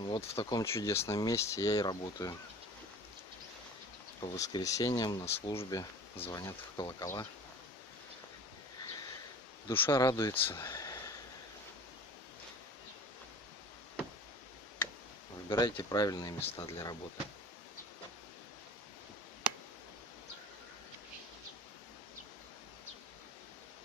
Вот в таком чудесном месте я и работаю. По воскресеньям на службе, звонят в колокола. Душа радуется. Выбирайте правильные места для работы.